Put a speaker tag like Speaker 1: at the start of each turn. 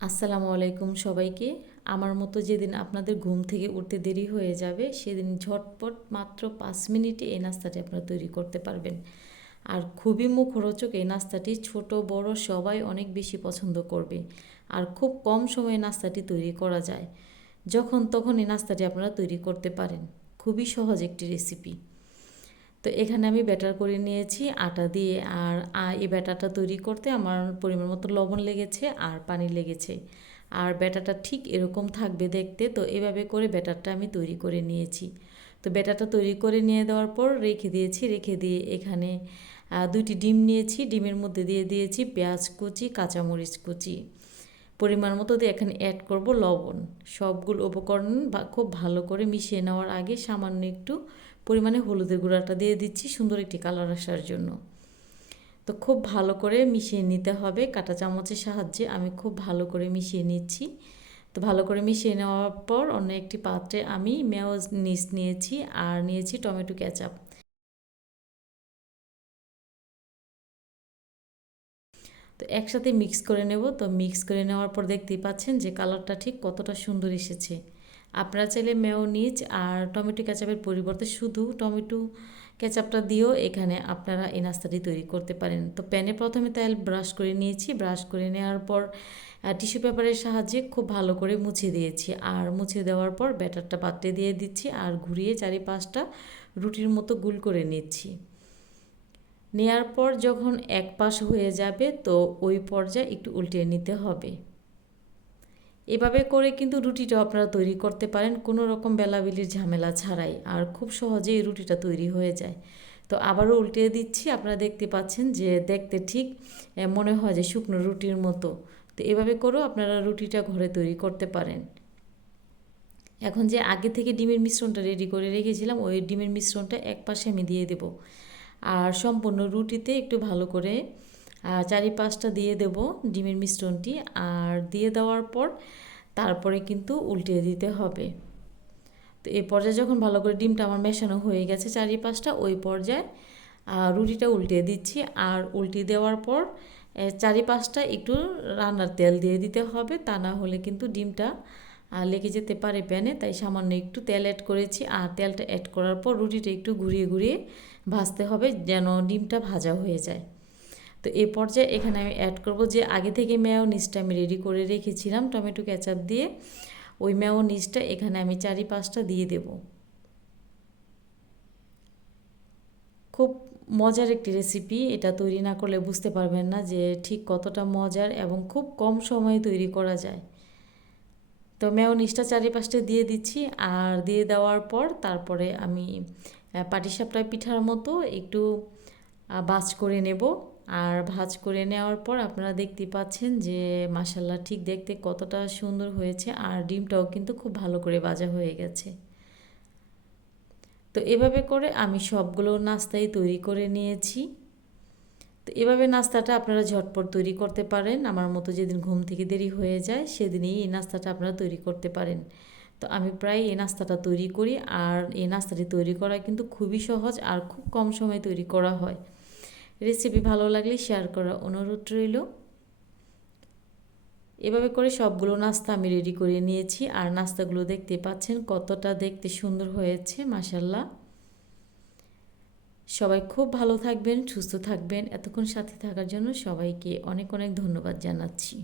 Speaker 1: আসসালামু আলাইকুম সবাইকে। আমার মতো যেদিন আপনাদের ঘুম থেকে উঠতে দেরি হয়ে যাবে, সেদিন ঝটপট মাত্র পাঁচ মিনিটে এই নাস্তাটি আপনারা তৈরি করতে পারবেন। আর খুবই মুখরোচক এই নাস্তাটি ছোট, বড় সবাই অনেক বেশি পছন্দ করবে। আর খুব কম সময়ে নাস্তাটি তৈরি করা যায়। যখন তখন এই নাস্তাটি আপনারা তৈরি করতে পারেন। খুবই সহজ একটি রেসিপি। তো এখানে আমি ব্যাটার করে নিয়েছি আটা দিয়ে। আর এই ব্যাটারটা তৈরি করতে আমার পরিমাণ মতো লবণ লেগেছে আর পানি লেগেছে। আর ব্যাটারটা ঠিক এরকম থাকবে দেখতে। তো এভাবে করে ব্যাটারটা আমি তৈরি করে নিয়েছি। তো ব্যাটারটা তৈরি করে নিয়ে দেওয়ার পর রেখে দিয়েছি, রেখে দিয়ে এখানে দুইটি ডিম নিয়েছি। ডিমের মধ্যে দিয়ে দিয়েছি পেঁয়াজ কুচি, কাঁচামরিচ কুচি। পরিমাণ মতো দিয়ে এখানে অ্যাড করব লবণ। সবগুলো উপকরণ খুব ভালো করে মিশিয়ে নেওয়ার আগে সামান্য একটু পরিমাণে হলুদের গুঁড়াটা দিয়ে দিচ্ছি, সুন্দর একটি কালার আসার জন্য। তো খুব ভালো করে মিশিয়ে নিতে হবে, কাঁটা চামচের সাহায্যে আমি খুব ভালো করে মিশিয়ে নিচ্ছি। তো ভালো করে মিশিয়ে নেওয়ার পর অন্য একটি পাত্রে আমি মেয়জ নিস নিয়েছি আর নিয়েছি টমেটো ক্যাচাপ তো একসাথে মিক্স করে নেব, তো মিক্স করে নেওয়ার পর দেখতেই পাচ্ছেন যে কালারটা ঠিক কতটা সুন্দর এসেছে। আপনারা চাইলে মেয়োনিজ আর টমেটো কেচাপের পরিবর্তে শুধু টমেটো কেচাপটা দিয়েও এখানে আপনারা এই নাস্তাটি তৈরি করতে পারেন। তো প্যানে প্রথমে তেল ব্রাশ করে নিয়েছি। ব্রাশ করে নেওয়ার পর টিস্যু পেপারের সাহায্যে খুব ভালো করে মুছে দিয়েছি। আর মুছে দেওয়ার পর ব্যাটারটা পাত্রে দিয়ে দিচ্ছি আর ঘুরিয়ে চারিপাশটা রুটির মতো গুল করে নিচ্ছি। নেয়ার পর যখন এক পাশ হয়ে যাবে, তো ওই পর্যায়ে একটু উল্টে নিতে হবে। এভাবে করে কিন্তু রুটিটা আপনারা তৈরি করতে পারেন। কোনো রকম বেলাবিলির ঝামেলা ছাড়াই। আর খুব সহজেই রুটিটা তৈরি হয়ে যায়। তো আবারও উল্টে দিচ্ছি, আপনারা দেখতে পাচ্ছেন যে দেখতে ঠিক মনে হয় যে শুকনো রুটির মতো। তো এভাবে করেও আপনারা রুটিটা ঘরে তৈরি করতে পারেন। এখন যে আগে থেকে ডিমের মিশ্রণটা রেডি করে রেখেছিলাম, ওই ডিমের মিশ্রণটা এক পাশে আমি দিয়ে দেব। আর সম্পূর্ণ রুটিতে একটু ভালো করে চারিপাশটা দিয়ে দেব ডিমের মিশ্রণটি। আর দিয়ে দেওয়ার পর তারপরে কিন্তু উল্টিয়ে দিতে হবে। তো এই পর্যায়ে যখন ভালো করে ডিমটা আমার মেশানো হয়ে গেছে চারিপাশটা, ওই পর্যায়ে রুটিটা উল্টিয়ে দিচ্ছি। আর উল্টিয়ে দেওয়ার পর চারিপাশটা একটু রান্নার তেল দিয়ে দিতে হবে। তা না হলে কিন্তু ডিমটা লেগে যেতে পারে প্যানে। তাই সামান্য একটু তেল অ্যাড করেছি। আর তেলটা অ্যাড করার পর রুটিটা একটু ঘুরিয়ে ঘুরিয়ে ভাজতে হবে যেন ডিমটা ভাজা হয়ে যায়। তো এ পর্যায়ে এখানে আমি অ্যাড করব যে আগে থেকে নিচটা আমি রেডি করে রেখেছিলাম টমেটো ক্যাচাপ দিয়ে। ওই নিচটা এখানে আমি চারি পাঁচটা দিয়ে দেব। খুব মজার একটি রেসিপি এটা তৈরি না করলে বুঝতে পারবেন না যে ঠিক কতটা মজার এবং খুব কম সময়ে তৈরি করা যায়। তো নিচটা চারিপাশটা দিয়ে দিচ্ছি, আর দিয়ে দেওয়ার পর তারপরে আমি পাটিসাপটায় পিঠার মতো একটু বাজ করে নেব। আর ভাজ করে নেওয়ার পর আপনারা দেখতে পাচ্ছেন যে মাসাল্লা ঠিক দেখতে কতটা সুন্দর হয়েছে আর ডিমটাও কিন্তু খুব ভালো করে ভাজা হয়ে গেছে। তো এভাবে করে আমি সবগুলো নাস্তাই তৈরি করে নিয়েছি। তো এভাবে নাস্তাটা আপনারা ঝটপট তৈরি করতে পারেন। আমার মতো যেদিন ঘুম থেকে দেরি হয়ে যায়, সেদিনই এই নাস্তাটা আপনারা তৈরি করতে পারেন। তো আমি প্রায় এই নাস্তাটা তৈরি করি আর এই নাস্তাটি তৈরি করা কিন্তু খুবই সহজ আর খুব কম সময়ে তৈরি করা হয়। রেসিপি ভালো লাগলে শেয়ার করার অনুরোধ রইল। এভাবে করে সবগুলো নাস্তা আমি রেডি করে নিয়েছি আর নাস্তাগুলো দেখতে পাচ্ছেন কতটা দেখতে সুন্দর হয়েছে মাসাল্লাহ সবাই খুব ভালো থাকবেন, সুস্থ থাকবেন। এতক্ষণ সাথে থাকার জন্য সবাইকে অনেক অনেক ধন্যবাদ জানাচ্ছি।